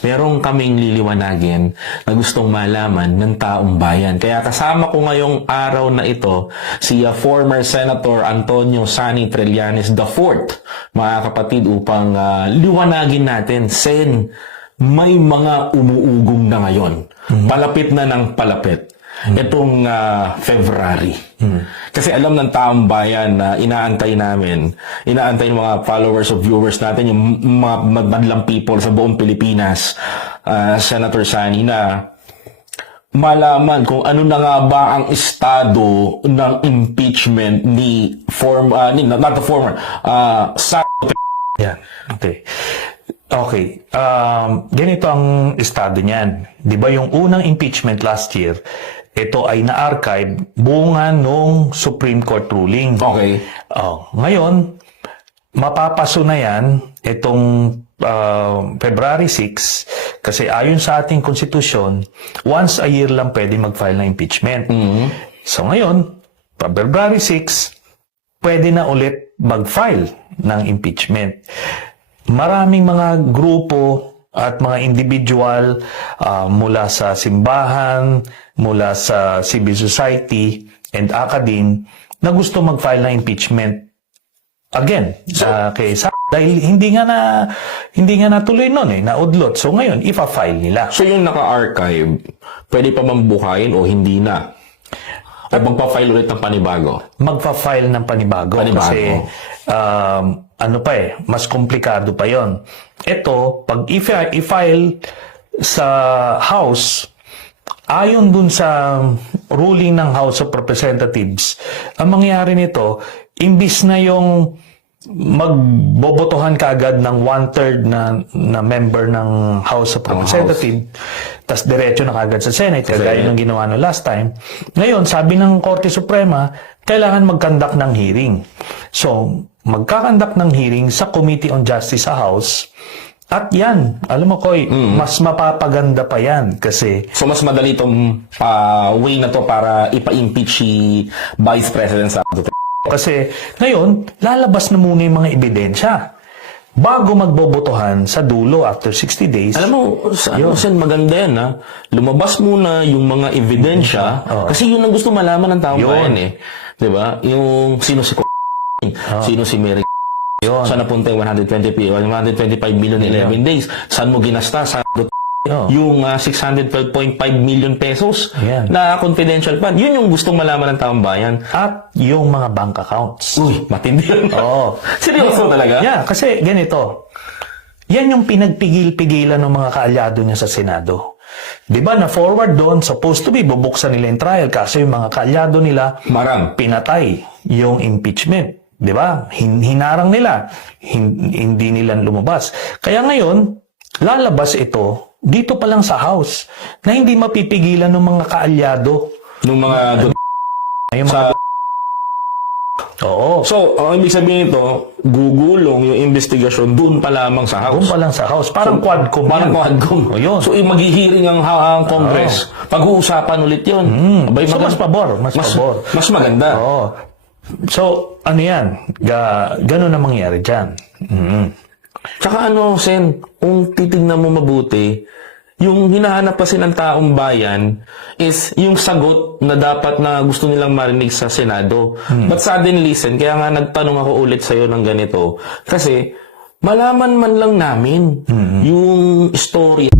merong kaming liliwanagin na gustong malaman ng taong bayan. Kaya kasama ko ngayong araw na ito si former Senator Antonio Sani Trillanes IV, mga kapatid, upang liwanagin natin, Sen, may mga umuugong na ngayon. Palapit na ng palapit. Itong February. Kasi alam ng taong bayan na inaantay ng mga followers o viewers natin, yung mga madlang people sa buong Pilipinas, Senator Sani, na malaman kung ano na nga ba ang estado ng impeachment ni Yeah. Okay. Okay. Ganito ang estado niyan. Di ba yung unang impeachment last year, ito ay na-archive bunga nung Supreme Court ruling. Okay. Ngayon, mapapaso na yan itong February 6 kasi ayon sa ating konstitusyon, once a year lang pwede mag-file ng impeachment. So ngayon, February 6, pwede na ulit mag-file ng impeachment. Maraming mga grupo at mga individual mula sa simbahan, mula sa civil society and academe na gusto mag-file ng impeachment again kay dahil hindi nga natuloy noon naudlot. So ngayon ipa-file nila. So yung naka-archive, pwede pa mambukayin o hindi na? O magpa-file ulit ng panibago? Magpa-file ng panibago. Kasi mas komplikado pa yon. Ito, pag i-file sa House, ayon dun sa ruling ng House of Representatives, ang mangyayari nito, imbis na yung magbobotohan kaagad ng 1/3 na member ng House of Representatives, tas diretso na kaagad sa Senate, kagaya ng ginawa no last time. Ngayon, sabi ng Korte Suprema, kailangan mag-conduct ng hearing. So, magkakandak ng hearing sa Committee on Justice sa House, at yan, alam mo Koy, mas mapapaganda pa yan kasi... So, mas madali itong way na to para ipa-impeach si Vice President Sara Duterte. Kasi ngayon, lalabas na muna yung mga ebidensya bago magbobotohan sa dulo after 60 days. Alam mo, Sen, maganda yan, ha? Lumabas muna yung mga ebidensya kasi yun ang gusto malaman ng taong bayan, eh. Diba? Yung sino si sino si Mary, saan napunta yung 125 million in 11 days? Saan mo ginasta? Yung 612.5 million pesos na confidential fund. Yun yung gustong malaman ng taong bayan. At yung mga bank accounts. Uy, matindi yun. Seryoso talaga? Yeah, kasi ganito. Yan yung pinagpigil-pigilan ng mga kaalyado niya sa Senado. Diba, na-forward doon, supposed to be, bubuksan nila yung trial kasi yung mga kaalyado nila pinatay yung impeachment. Diba? Hinarang nila. Hindi nila lumabas. Kaya ngayon, lalabas ito dito pa lang sa House na hindi mapipigilan ng mga kaalyado. Nung mga... Oo. So, ang ibig sabihin nito, gugulong yung investigasyon doon pa lamang sa House. Doon pa lang sa House. Parang quadcom. Parang quadcom. So, maghihiring ang Congress. Pag-uusapan ulit yun. So, mas pabor. Mas maganda. Oo. So, ano yan? Ganun na mangyari dyan. Tsaka Sen, kung titignan mo mabuti, yung hinahanap kasi ng taong bayan is yung sagot na dapat na gusto nilang marinig sa Senado. But suddenly, Sen, kaya nga nagtanong ako ulit sa'yo ng ganito. Kasi, malaman man lang namin yung story